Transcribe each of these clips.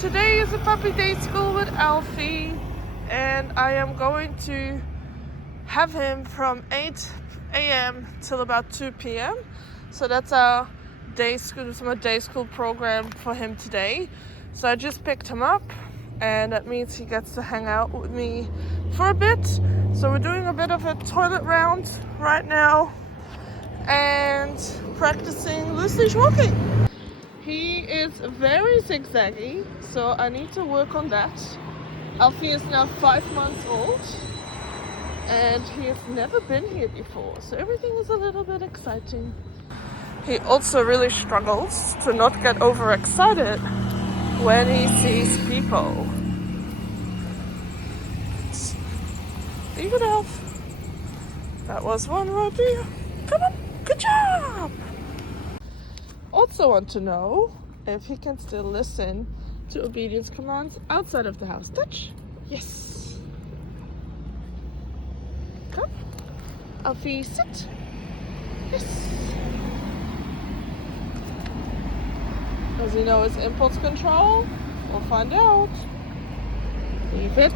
Today is a puppy day school with Alfie, and I am going to have him from 8 a.m. till about 2 p.m. So that's our day school program for him today. So I just picked him up, and that means he gets to hang out with me for a bit. So we're doing a bit of a toilet round right now and practicing loose leash walking. He is very zigzaggy, so I need to work on that. Alfie is now 5 months old, and he has never been here before, so everything is a little bit exciting. He also really struggles to not get overexcited when he sees people. Leave it, Alf. That was one right there. Come on, good job! Also want to know if he can still listen to obedience commands outside of the house. Touch. Yes. Come. Alfie, sit. Yes. Does he know his impulse control? We'll find out. Leave it.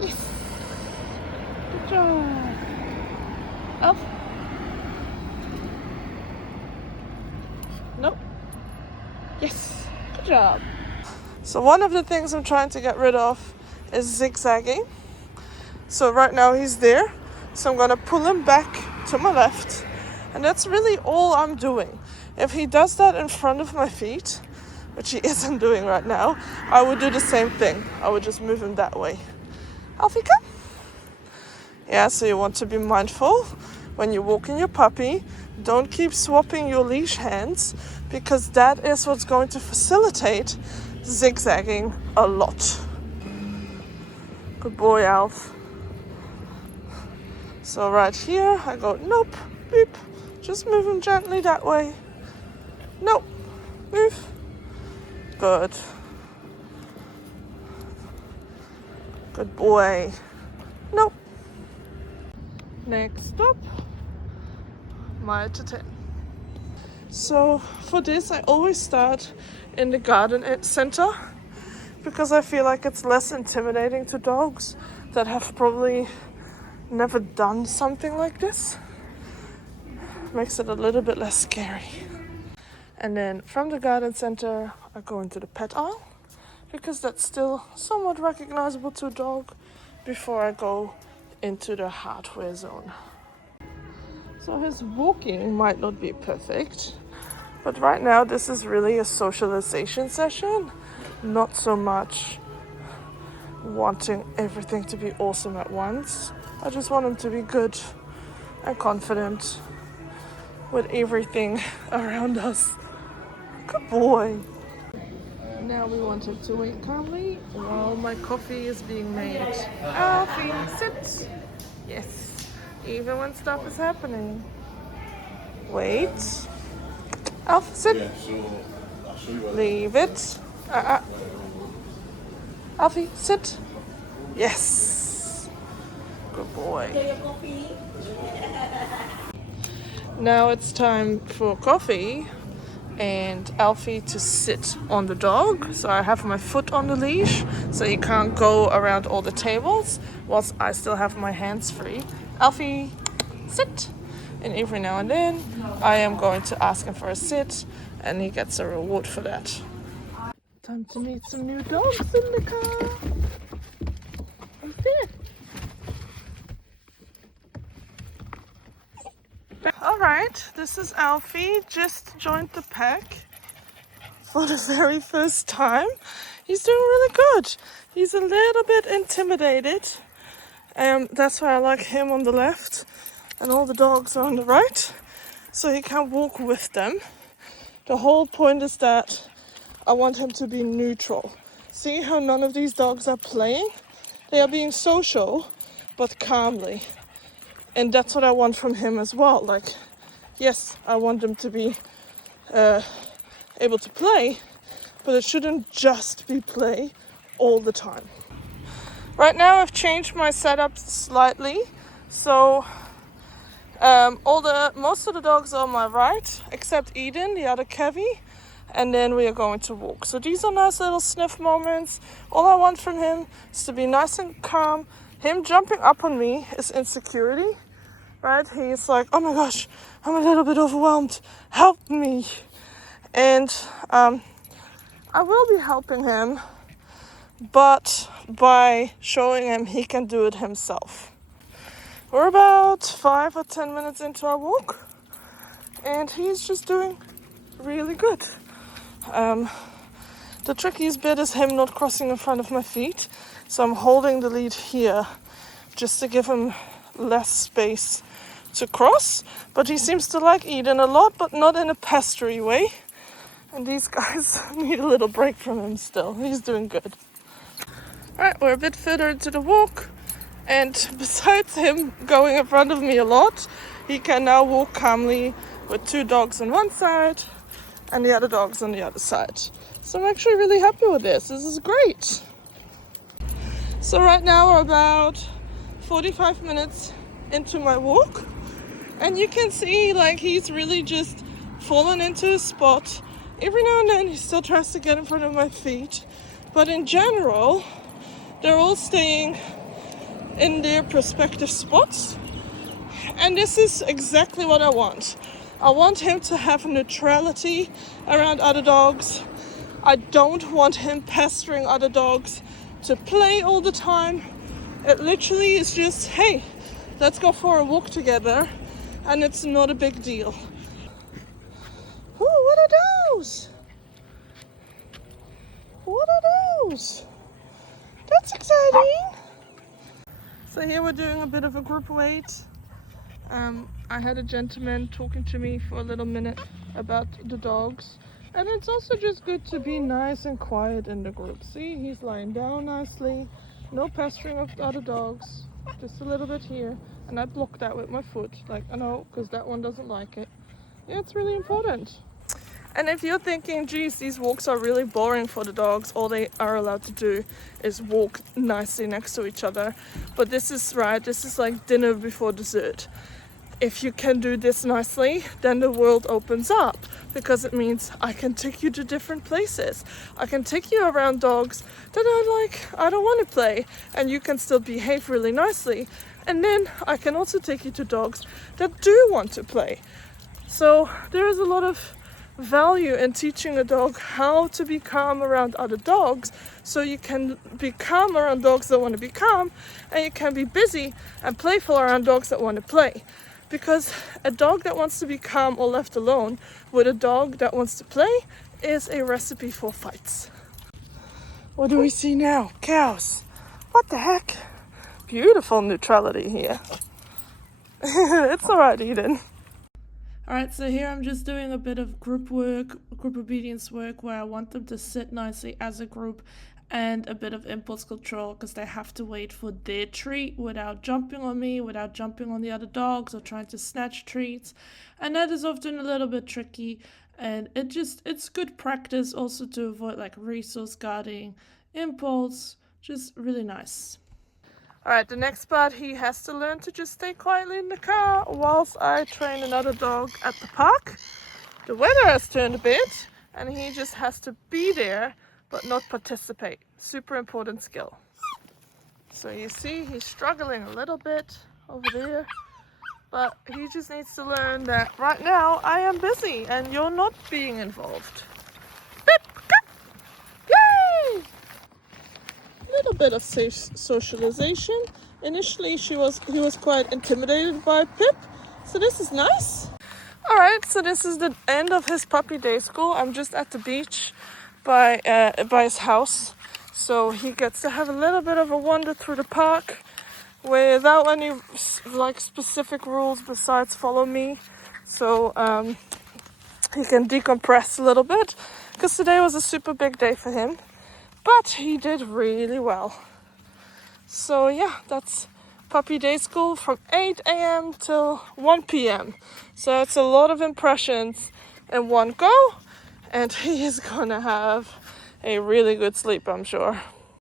Yes. Good job. Alf. Nope. Yes. Good job. So one of the things I'm trying to get rid of is zigzagging. So right now he's there. So I'm going to pull him back to my left. And that's really all I'm doing. If he does that in front of my feet, which he isn't doing right now, I would do the same thing. I would just move him that way. Alfie, come. Yeah, so you want to be mindful when you're walking your puppy. Don't keep swapping your leash hands, because that is what's going to facilitate zigzagging a lot. Good boy, Alf. So right here, I go, nope, beep. Just move him gently that way. Nope, move. Good. Good boy. Nope. Next up. Mile to 10. So for this I always start in the garden center, because I feel like it's less intimidating to dogs that have probably never done something like this. Makes it a little bit less scary. And then from the garden center I go into the pet aisle, because that's still somewhat recognizable to a dog, before I go into the hardware zone. So his walking might not be perfect, but right now this is really a socialization session, not so much wanting everything to be awesome at once. I just want him to be good and confident with everything around us. Good boy. Now we want him to wait calmly while my coffee is being made. Alfie, sit. Yes. Even when stuff is happening. Wait. Alf, sit. Leave it. Alfie, sit. Yes. Good boy. Now it's time for coffee and Alfie to sit on the dog. So I have my foot on the leash, so he can't go around all the tables, whilst I still have my hands free. Alfie, sit. And every now and then I am going to ask him for a sit, and he gets a reward for that. Time to meet some new dogs in the car. I'm there. Alright, this is Alfie, just joined the pack for the very first time. He's doing really good. He's a little bit intimidated. That's why I like him on the left and all the dogs are on the right, so he can walk with them. The whole point is that I want him to be neutral. See how none of these dogs are playing? They are being social, but calmly. And that's what I want from him as well. Like, yes, I want them to be able to play, but it shouldn't just be play all the time. Right now I've changed my setup slightly, so most of the dogs are on my right, except Eden, the other Kevy. and then we are going to walk. So these are nice little sniff moments. All I want from him is to be nice and calm. Him jumping up on me is insecurity, right? He's like, oh my gosh, I'm a little bit overwhelmed, help me. And I will be helping him, but by showing him he can do it himself. We're about 5 or 10 minutes into our walk, and he's just doing really good. The trickiest bit is him not crossing in front of my feet, so I'm holding the lead here just to give him less space to cross. But he seems to like Eden a lot, but not in a pestery way. And these guys need a little break from him still. He's doing good. Alright, we're a bit further into the walk, and besides him going in front of me a lot, he can now walk calmly with 2 dogs on one side and the other dogs on the other side. So I'm actually really happy with this. This is great. So right now we're about 45 minutes into my walk, and you can see like he's really just fallen into a spot. Every now and then he still tries to get in front of my feet, but in general they're all staying in their prospective spots, and this is exactly what I want. I want him to have neutrality around other dogs. I don't want him pestering other dogs to play all the time. It literally is just, hey, let's go for a walk together, and it's not a big deal. Ooh, what are those? What are those? That's exciting. So here we're doing a bit of a group wait. I had a gentleman talking to me for a little minute about the dogs, and it's also just good to be nice and quiet in the group. See, he's lying down nicely, no pestering of the other dogs, just a little bit here, and I block that with my foot, like I know, because that one doesn't like it. Yeah, it's really important. And if you're thinking, geez, these walks are really boring for the dogs, all they are allowed to do is walk nicely next to each other. But this is right, this is like dinner before dessert. If you can do this nicely, then the world opens up, because it means I can take you to different places. I can take you around dogs that are like, I don't want to play, and you can still behave really nicely. And then I can also take you to dogs that do want to play. So there is a lot of value in teaching a dog how to be calm around other dogs, so you can be calm around dogs that want to be calm, and you can be busy and playful around dogs that want to play. Because a dog that wants to be calm or left alone with a dog that wants to play is a recipe for fights. What do we see now? Cows. What the heck? Beautiful neutrality here. It's alright, Eden. Alright, so here I'm just doing a bit of group obedience work, where I want them to sit nicely as a group, and a bit of impulse control, because they have to wait for their treat without jumping on me, without jumping on the other dogs or trying to snatch treats. And that is often a little bit tricky, and it's good practice also to avoid like resource guarding, impulse, just really nice. Alright, the next part, he has to learn to just stay quietly in the car whilst I train another dog at the park. The weather has turned a bit, and he just has to be there but not participate. Super important skill. So you see he's struggling a little bit over there, but he just needs to learn that right now I am busy and you're not being involved. Pip, pip. Yay! Little bit of socialization. Initially he was quite intimidated by Pip, so this is nice. Alright, so this is the end of his puppy day school. I'm just at the beach by his house, so he gets to have a little bit of a wander through the park without any like specific rules besides follow me, so he can decompress a little bit, because today was a super big day for him, but he did really well. So yeah, that's puppy day school from 8 a.m. till 1 p.m. so it's a lot of impressions in one go, and he is gonna have a really good sleep, I'm sure.